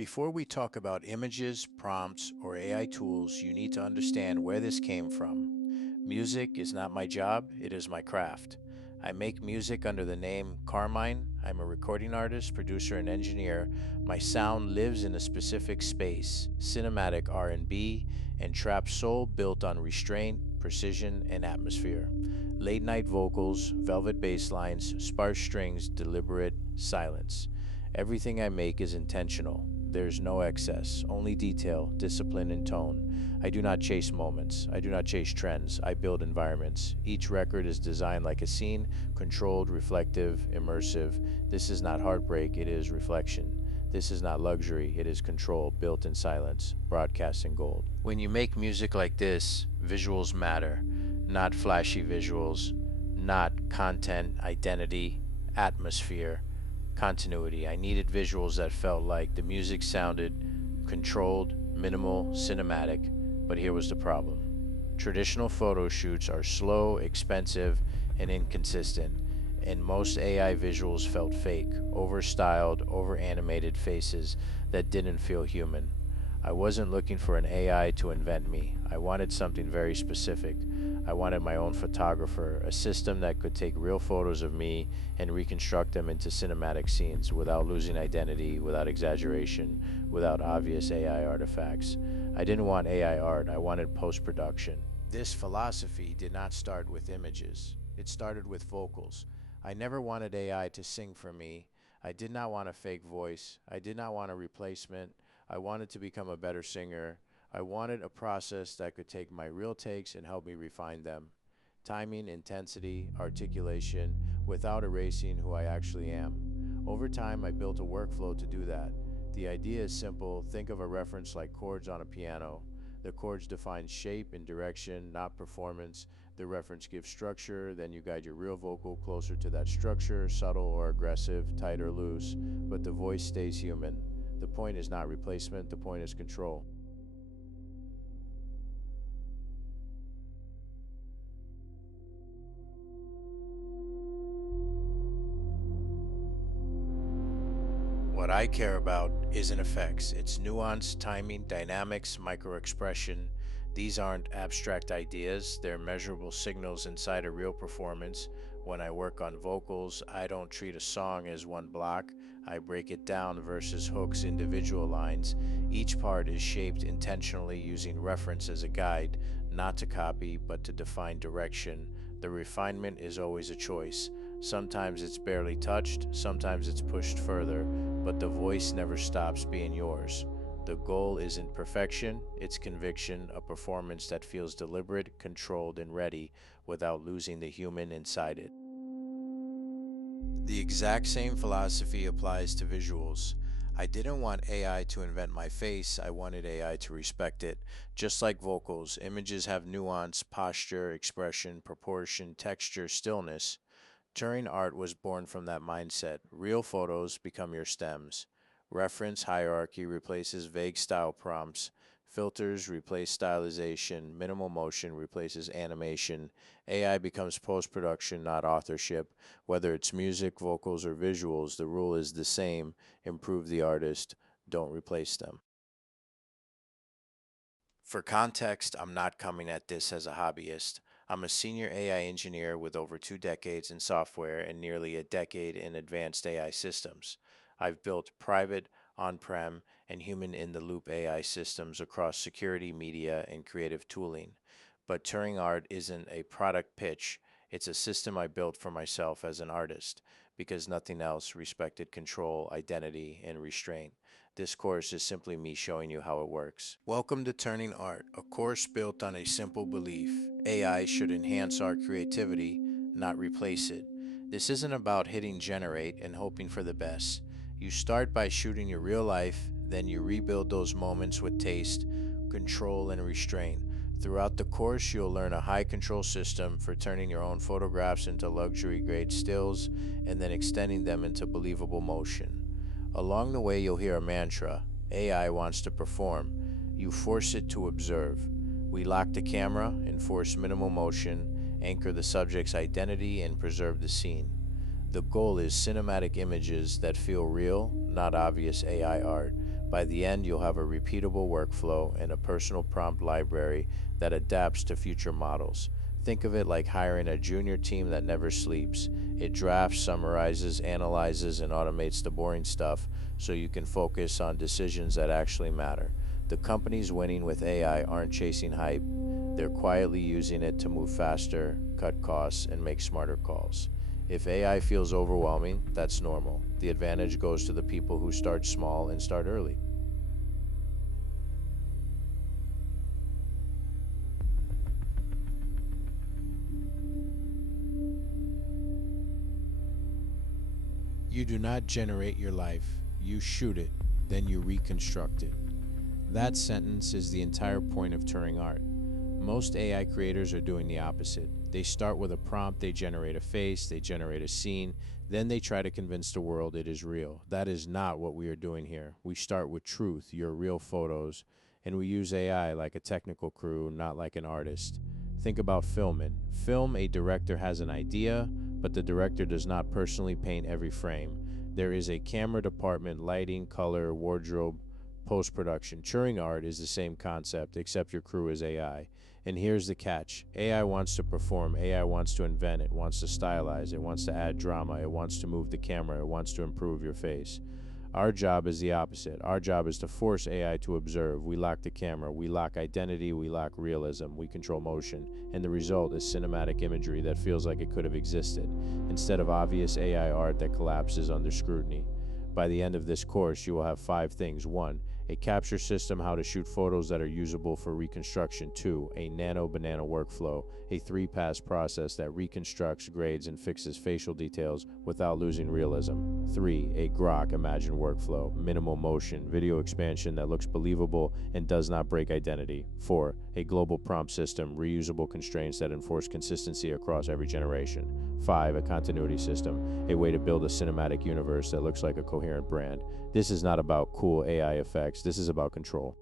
Before we talk about images, prompts, or AI tools, you need to understand where this came from. Music is not my job, it is my craft. I make music under the name Carmine. I'm a recording artist, producer, and engineer. My sound lives in a specific space, cinematic R&B and trap soul built on restraint, precision, and atmosphere. Late night vocals, velvet bass lines, sparse strings, deliberate silence. Everything I make is intentional. There's no excess, only detail, discipline, and tone. I do not chase moments. I do not chase trends. I build environments. Each record is designed like a scene, controlled, reflective, immersive. This is not heartbreak, it is reflection. This is not luxury, it is control, built in silence, broadcast in gold. When you make music like this, visuals matter. Not flashy visuals, not content, identity, atmosphere, continuity. I needed visuals that felt like the music sounded controlled, minimal, cinematic, but here was the problem. Traditional photo shoots are slow, expensive, and inconsistent, and most AI visuals felt fake, over-styled, over-animated faces that didn't feel human. I wasn't looking for an AI to invent me. I wanted something very specific. I wanted my own photographer, a system that could take real photos of me and reconstruct them into cinematic scenes without losing identity, without exaggeration, without obvious AI artifacts. I didn't want AI art, I wanted post-production. This philosophy did not start with images. It started with vocals. I never wanted AI to sing for me. I did not want a fake voice. I did not want a replacement. I wanted to become a better singer. I wanted a process that could take my real takes and help me refine them. Timing, intensity, articulation, without erasing who I actually am. Over time, I built a workflow to do that. The idea is simple. Think of a reference like chords on a piano. The chords define shape and direction, not performance. The reference gives structure, then you guide your real vocal closer to that structure, subtle or aggressive, tight or loose, but the voice stays human. The point is not replacement, the point is control. What I care about isn't effects. It's nuance, timing, dynamics, microexpression. These aren't abstract ideas, they're measurable signals inside a real performance. When I work on vocals, I don't treat a song as one block. I break it down versus hooks, individual lines. Each part is shaped intentionally using reference as a guide, not to copy, but to define direction. The refinement is always a choice. Sometimes it's barely touched, sometimes it's pushed further, but the voice never stops being yours. The goal isn't perfection, it's conviction, a performance that feels deliberate, controlled, and ready without losing the human inside it. The exact same philosophy applies to visuals. I didn't want AI to invent my face, I wanted AI to respect it. Just like vocals, images have nuance, posture, expression, proportion, texture, stillness. Turing art was born from that mindset. Real photos become your stems. Reference hierarchy replaces vague style prompts. Filters replace stylization. Minimal motion replaces animation. AI becomes post-production, not authorship. Whether it's music, vocals, or visuals, the rule is the same. Improve the artist. Don't replace them. For context, I'm not coming at this as a hobbyist. I'm a senior AI engineer with over 2 decades in software and nearly a decade in advanced AI systems. I've built private, on-prem, and human-in-the-loop AI systems across security, media, and creative tooling. But Turing Art isn't a product pitch. It's a system I built for myself as an artist because nothing else respected control, identity, and restraint. This course is simply me showing you how it works. Welcome to Turning Art, a course built on a simple belief. AI should enhance our creativity, not replace it. This isn't about hitting generate and hoping for the best. You start by shooting your real life, then you rebuild those moments with taste, control, and restraint. Throughout the course, you'll learn a high control system for turning your own photographs into luxury grade stills and then extending them into believable motion. Along the way, you'll hear a mantra: AI wants to perform. You force it to observe. We lock the camera, enforce minimal motion, anchor the subject's identity, and preserve the scene. The goal is cinematic images that feel real, not obvious AI art, By the end, you'll have a repeatable workflow and a personal prompt library that adapts to future models. Think of it like hiring a junior team that never sleeps. It drafts, summarizes, analyzes, and automates the boring stuff so you can focus on decisions that actually matter. The companies winning with AI aren't chasing hype, they're quietly using it to move faster, cut costs, and make smarter calls. If AI feels overwhelming, that's normal. The advantage goes to the people who start small and start early. You do not generate your life, you shoot it, then you reconstruct it. That sentence is the entire point of Turing Art. Most AI creators are doing the opposite. They start with a prompt, they generate a face, they generate a scene, then they try to convince the world it is real. That is not what we are doing here. We start with truth, your real photos, and we use AI like a technical crew, not like an artist. Think about filming. Film, a director has an idea, but the director does not personally paint every frame. There is a camera department, lighting, color, wardrobe, post-production. Turing Art is the same concept, except your crew is AI. And here's the catch. AI wants to perform, AI wants to invent, it wants to stylize, it wants to add drama, it wants to move the camera, it wants to improve your face. Our job is the opposite. Our job is to force AI to observe. We lock the camera, we lock identity, we lock realism, we control motion, and the result is cinematic imagery that feels like it could have existed, instead of obvious AI art that collapses under scrutiny. By the end of this course, you will have 5 things. 1. A capture system, how to shoot photos that are usable for reconstruction. 2. A nano-banana workflow, a 3-pass process that reconstructs, grades, and fixes facial details without losing realism. 3. A grok imagine workflow, minimal motion, video expansion that looks believable and does not break identity. 4. A global prompt system, reusable constraints that enforce consistency across every generation. 5. A continuity system, a way to build a cinematic universe that looks like a coherent brand. This is not about cool AI effects, this is about control.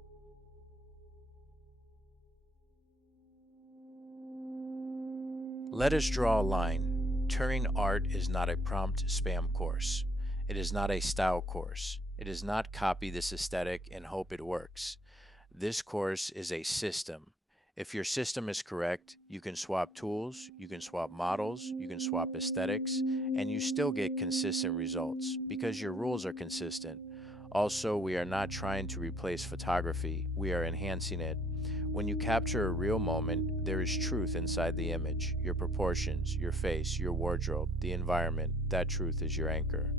Let us draw a line. Turing Art is not a prompt spam course. It is not a style course. It is not copy this aesthetic and hope it works. This course is a system. If your system is correct, you can swap tools, you can swap models, you can swap aesthetics, and you still get consistent results because your rules are consistent. Also, we are not trying to replace photography, we are enhancing it. When you capture a real moment, there is truth inside the image, your proportions, your face, your wardrobe, the environment. That truth is your anchor.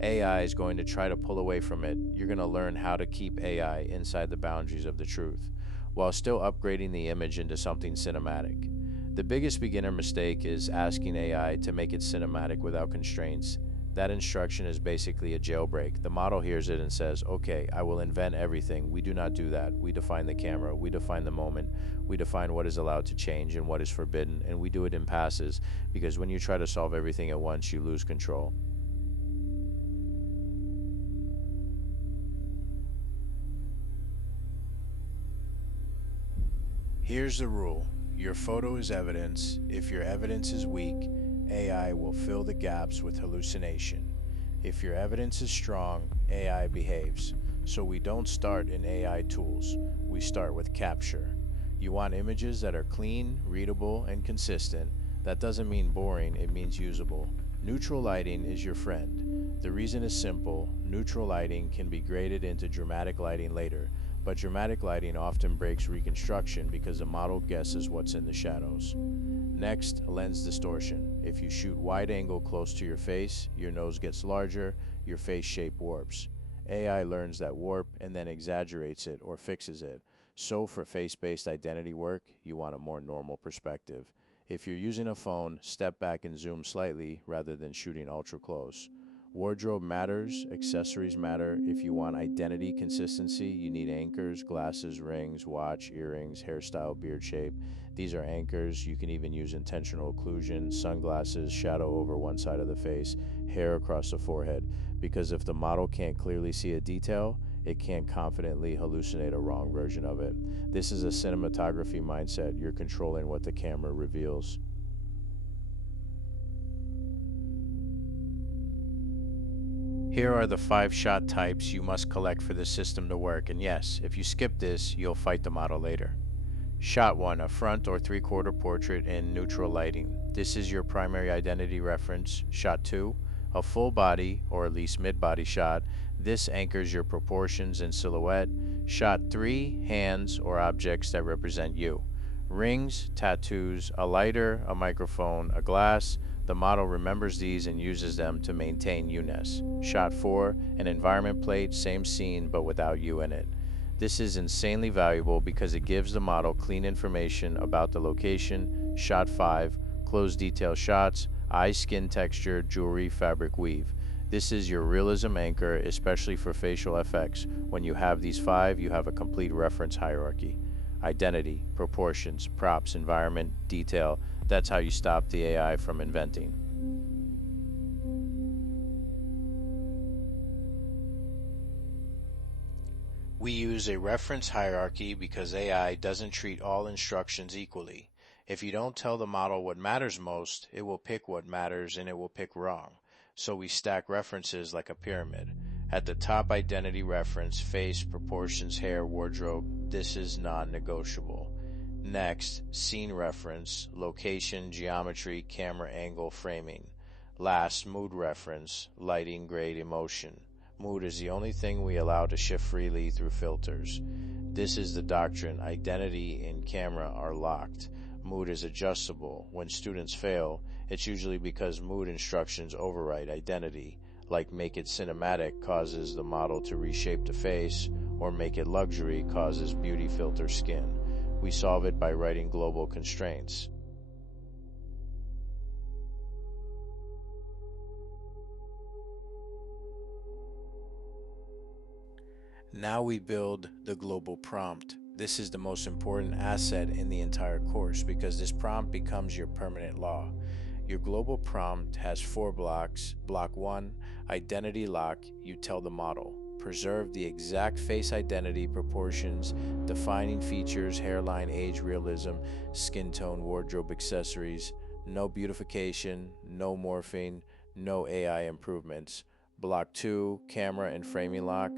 AI is going to try to pull away from it. You're going to learn how to keep AI inside the boundaries of the truth, while still upgrading the image into something cinematic. The biggest beginner mistake is asking AI to make it cinematic without constraints. That instruction is basically a jailbreak. The model hears it and says, okay, I will invent everything. We do not do that. We define the camera, we define the moment, we define what is allowed to change and what is forbidden, and we do it in passes, because when you try to solve everything at once, you lose control. Here's the rule. Your photo is evidence. If your evidence is weak, AI will fill the gaps with hallucination. If your evidence is strong, AI behaves. So we don't start in AI tools. We start with capture. You want images that are clean, readable, and consistent. That doesn't mean boring, it means usable. Neutral lighting is your friend. The reason is simple. Neutral lighting can be graded into dramatic lighting later, but dramatic lighting often breaks reconstruction because the model guesses what's in the shadows. Next, lens distortion. If you shoot wide angle close to your face, your nose gets larger, your face shape warps. AI learns that warp and then exaggerates it or fixes it. So for face-based identity work, you want a more normal perspective. If you're using a phone, step back and zoom slightly rather than shooting ultra close. Wardrobe matters, accessories matter. If you want identity consistency, you need anchors, glasses, rings, watch, earrings, hairstyle, beard shape. These are anchors. You can even use intentional occlusion, sunglasses, shadow over one side of the face, hair across the forehead. Because if the model can't clearly see a detail, it can't confidently hallucinate a wrong version of it. This is a cinematography mindset. You're controlling what the camera reveals. Here are the 5 shot types you must collect for this system to work, and yes, if you skip this, you'll fight the model later. Shot 1, a front or 3/4 portrait in neutral lighting. This is your primary identity reference. Shot 2, a full body or at least mid-body shot. This anchors your proportions and silhouette. Shot 3, hands or objects that represent you. Rings, tattoos, a lighter, a microphone, a glass. The model remembers these and uses them to maintain you-ness. Shot 4, an environment plate, same scene but without you in it. This is insanely valuable because it gives the model clean information about the location. Shot 5, close detail shots, eye skin texture, jewelry, fabric weave. This is your realism anchor, especially for facial effects. When you have these 5, you have a complete reference hierarchy. Identity, proportions, props, environment, detail. That's how you stop the AI from inventing. We use a reference hierarchy because AI doesn't treat all instructions equally. If you don't tell the model what matters most, it will pick what matters and it will pick wrong. So we stack references like a pyramid. At the top, identity reference, face, proportions, hair, wardrobe. This is non-negotiable. Next, scene reference, location, geometry, camera angle, framing. Last, mood reference, lighting, grade, emotion. Mood is the only thing we allow to shift freely through filters. This is the doctrine. Identity and camera are locked. Mood is adjustable. When students fail, it's usually because mood instructions override identity, like make it cinematic causes the model to reshape the face, or make it luxury causes beauty filter skin. We solve it by writing global constraints. Now we build the global prompt. This is the most important asset in the entire course because this prompt becomes your permanent law. Your global prompt has 4 blocks. Block 1, identity lock. You tell the model. Preserve the exact face identity, proportions, defining features, hairline, age, realism, skin tone, wardrobe, accessories. No beautification, no morphing, no AI improvements. Block 2, camera and framing lock.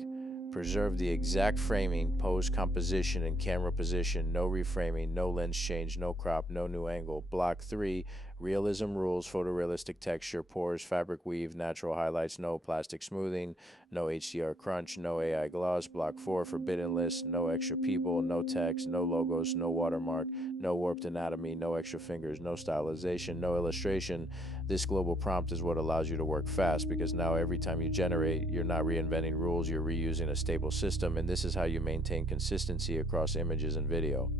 Preserve the exact framing, pose, composition, and camera position. No reframing, no lens change, no crop, no new angle. Block 3, realism rules, photorealistic texture, pores, fabric weave, natural highlights, no plastic smoothing, no HDR crunch, no AI gloss. Block 4, forbidden list, no extra people, no text, no logos, no watermark, no warped anatomy, no extra fingers, no stylization, no illustration. This global prompt is what allows you to work fast because now every time you generate, you're not reinventing rules, you're reusing a stable system, and this is how you maintain consistency across images and video.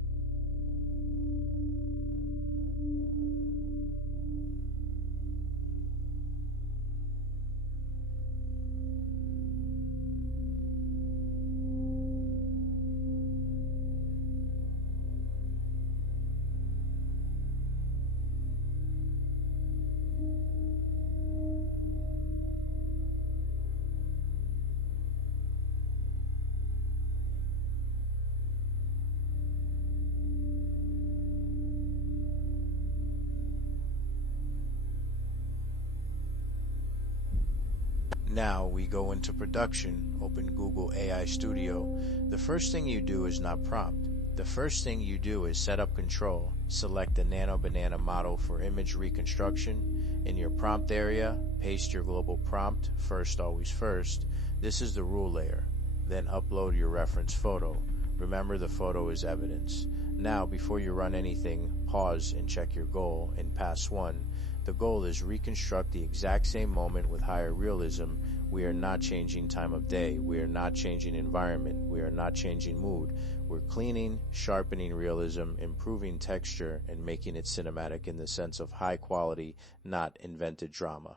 Now we go into production, open Google AI Studio. The first thing you do is not prompt. The first thing you do is set up control. Select the Nano Banana model for image reconstruction. In your prompt area, paste your global prompt, first always first. This is the rule layer. Then upload your reference photo. Remember, the photo is evidence. Now, before you run anything, pause and check your goal in pass 1. The goal is reconstruct the exact same moment with higher realism. We are not changing time of day. We are not changing environment. We are not changing mood. We're cleaning, sharpening realism, improving texture, and making it cinematic in the sense of high quality, not invented drama.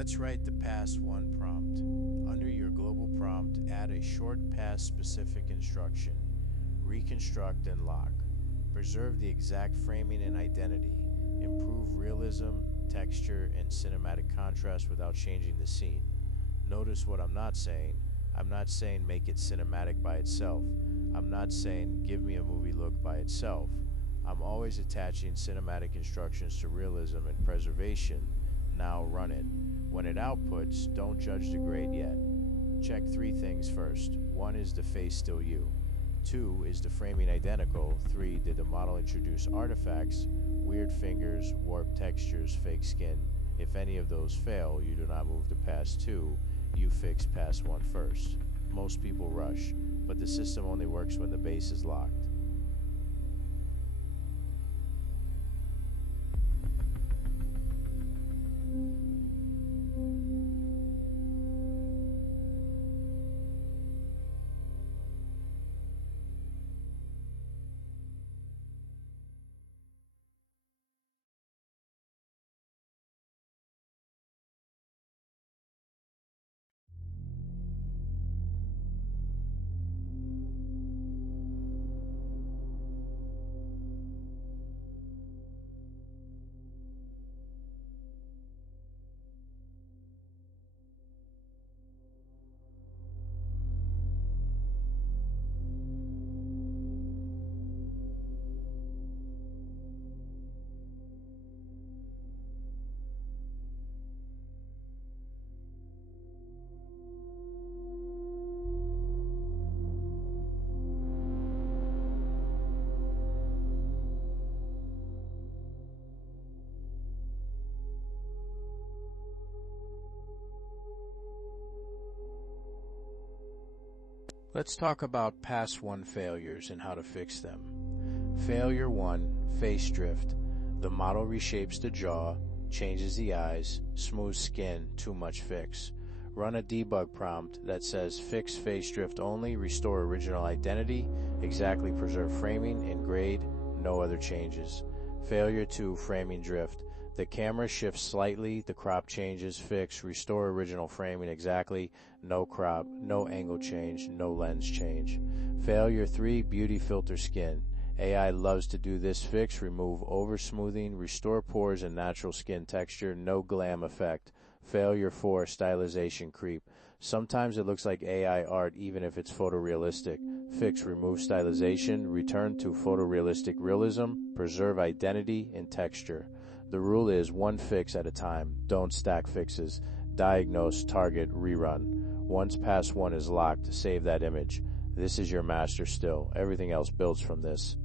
Let's write the pass 1 prompt. Under your global prompt, add a short pass specific instruction. Reconstruct and lock. Preserve the exact framing and identity. Improve realism, texture, and cinematic contrast without changing the scene. Notice what I'm not saying. I'm not saying make it cinematic by itself. I'm not saying give me a movie look by itself. I'm always attaching cinematic instructions to realism and preservation. Now run it. When it outputs, don't judge the grade yet. Check 3 things first. 1, is the face still you? 2, is the framing identical? 3, did the model introduce artifacts, weird fingers, warped textures, fake skin? If any of those fail, you do not move to pass 2, you fix pass 1 first. Most people rush, but the system only works when the base is locked. Let's talk about pass 1 failures and how to fix them. Failure 1, face drift. The model reshapes the jaw, changes the eyes, smooth skin, too much fix. Run a debug prompt that says fix face drift only, restore original identity, exactly preserve framing and grade, no other changes. Failure 2, framing drift. The camera shifts slightly, the crop changes, fix, restore original framing exactly, no crop, no angle change, no lens change. Failure 3, beauty filter skin. AI loves to do this fix, remove over smoothing, restore pores and natural skin texture, no glam effect. Failure 4, stylization creep. Sometimes it looks like AI art even if it's photorealistic. Fix, remove stylization, return to photorealistic realism, preserve identity and texture. The rule is 1 fix at a time. Don't stack fixes. Diagnose, target, rerun. Once pass 1 is locked, save that image. This is your master still. Everything else builds from this.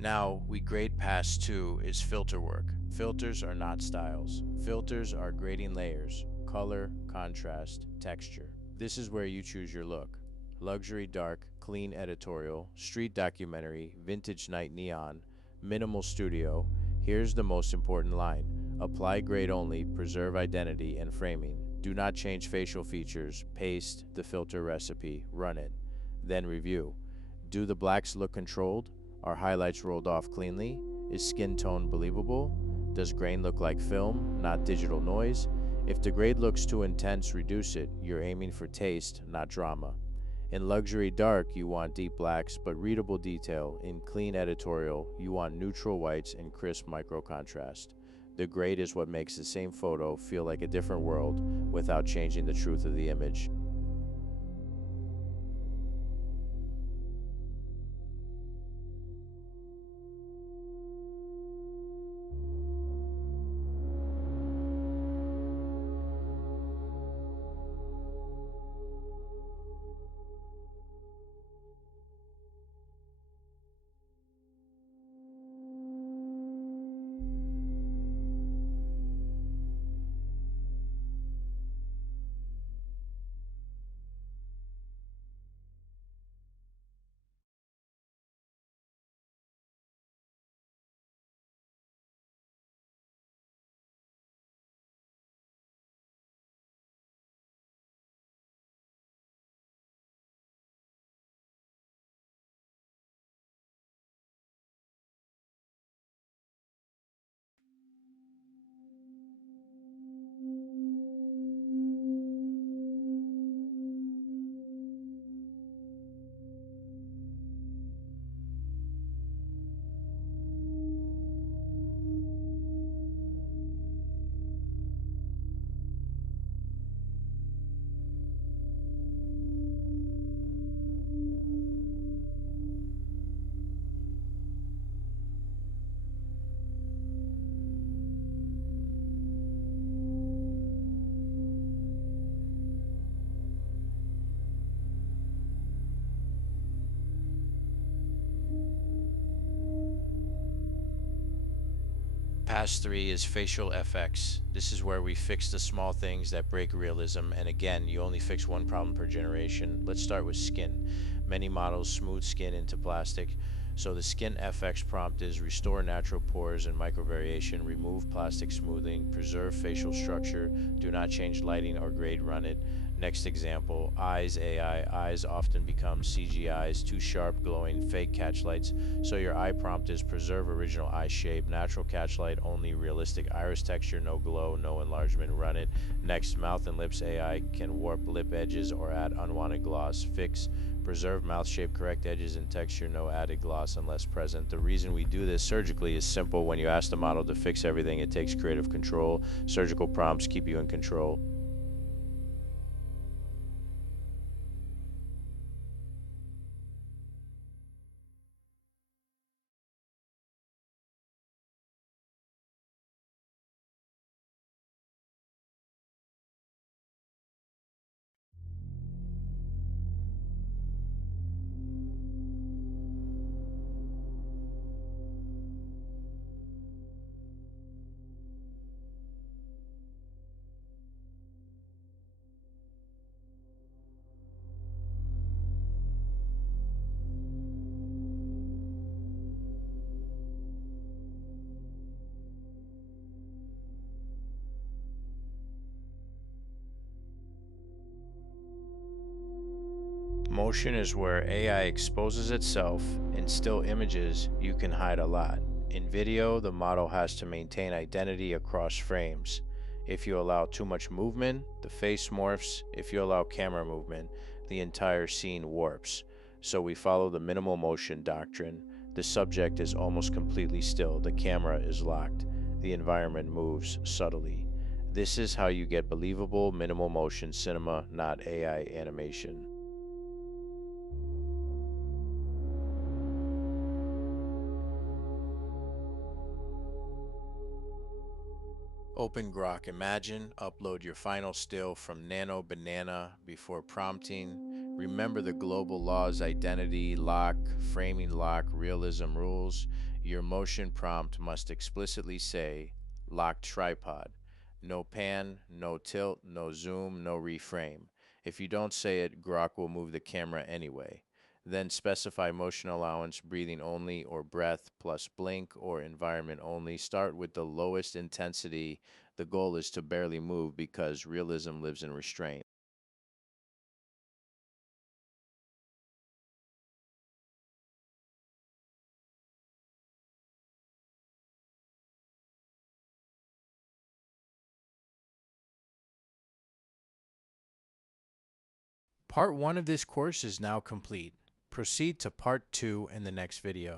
Now we grade past two is filter work. Filters are not styles. Filters are grading layers, color, contrast, texture. This is where you choose your look. Luxury dark, clean editorial, street documentary, vintage night neon, minimal studio. Here's the most important line. Apply grade only, preserve identity and framing. Do not change facial features, paste the filter recipe, run it. Then review. Do the blacks look controlled? Are highlights rolled off cleanly? Is skin tone believable? Does grain look like film, not digital noise? If the grade looks too intense, reduce it. You're aiming for taste, not drama. In luxury dark, you want deep blacks but readable detail. In clean editorial, you want neutral whites and crisp micro contrast. The grade is what makes the same photo feel like a different world without changing the truth of the image. Pass 3 is facial FX. This is where we fix the small things that break realism, and again, you only fix one problem per generation. Let's start with skin. Many models smooth skin into plastic, so the skin FX prompt is restore natural pores and microvariation, remove plastic smoothing, preserve facial structure, do not change lighting or grade, run it. Next example, eyes AI. Eyes often become CGIs, too sharp, glowing, fake catch lights. So your eye prompt is preserve original eye shape, natural catch light, only realistic iris texture, no glow, no enlargement, run it. Next, mouth and lips AI can warp lip edges or add unwanted gloss. Fix, preserve mouth shape, correct edges and texture, no added gloss unless present. The reason we do this surgically is simple. When you ask the model to fix everything, it takes creative control. Surgical prompts keep you in control. Motion is where AI exposes itself. In still images, you can hide a lot. In video, the model has to maintain identity across frames. If you allow too much movement, the face morphs. If you allow camera movement, the entire scene warps. So we follow the minimal motion doctrine. The subject is almost completely still. The camera is locked. The environment moves subtly. This is how you get believable minimal motion cinema, not AI animation. Open Grok. Imagine, upload your final still from Nano Banana before prompting. Remember the global laws, identity, lock, framing lock, realism rules. Your motion prompt must explicitly say lock tripod. No pan, no tilt, no zoom, no reframe. If you don't say it, Grok will move the camera anyway. Then specify motion allowance, breathing only, or breath plus blink, or environment only. Start with the lowest intensity. The goal is to barely move because realism lives in restraint. Part 1 of this course is now complete. Proceed to Part 2 in the next video.